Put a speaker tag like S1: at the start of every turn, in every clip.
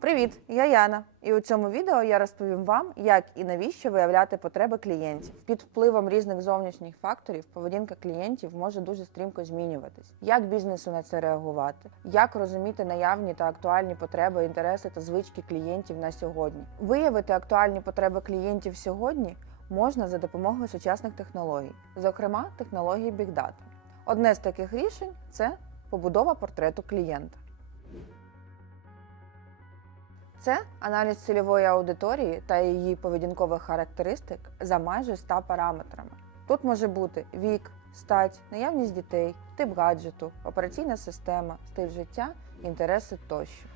S1: Привіт, я Яна, і у цьому відео я розповім вам, як і навіщо виявляти потреби клієнтів. Під впливом різних зовнішніх факторів поведінка клієнтів може дуже стрімко змінюватись. Як бізнесу на це реагувати, як розуміти наявні та актуальні потреби, інтереси та звички клієнтів на сьогодні. Виявити актуальні потреби клієнтів сьогодні можна за допомогою сучасних технологій, зокрема технології Big Data. Одне з таких рішень це побудова портрету клієнта. Це аналіз цільової аудиторії та її поведінкових характеристик за майже 100 параметрами. Тут може бути вік, стать, наявність дітей, тип гаджету, операційна система, стиль життя, інтереси тощо.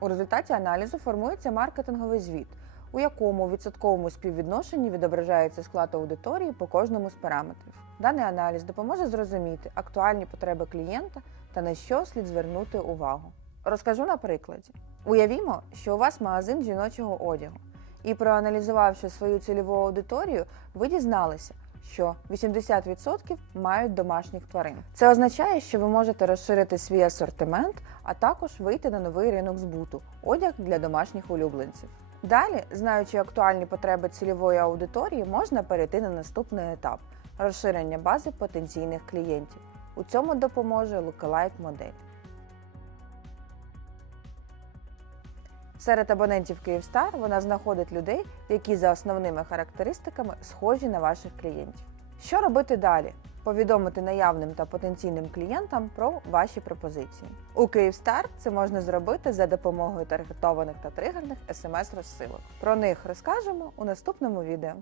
S1: У результаті аналізу формується маркетинговий звіт, у якому у відсотковому співвідношенні відображається склад аудиторії по кожному з параметрів. Даний аналіз допоможе зрозуміти актуальні потреби клієнта та на що слід звернути увагу. Розкажу на прикладі. Уявімо, що у вас магазин жіночого одягу, і проаналізувавши свою цільову аудиторію, ви дізналися, що 80% мають домашніх тварин. Це означає, що ви можете розширити свій асортимент, а також вийти на новий ринок збуту одяг для домашніх улюбленців. Далі, знаючи актуальні потреби цільової аудиторії, можна перейти на наступний етап розширення бази потенційних клієнтів. У цьому допоможе Lookalike модель. Серед абонентів Київстар вона знаходить людей, які за основними характеристиками схожі на ваших клієнтів. Що робити далі? Повідомити наявним та потенційним клієнтам про ваші пропозиції. У Київстар це можна зробити за допомогою таргетованих та тригерних смс-розсилок. Про них розкажемо у наступному відео.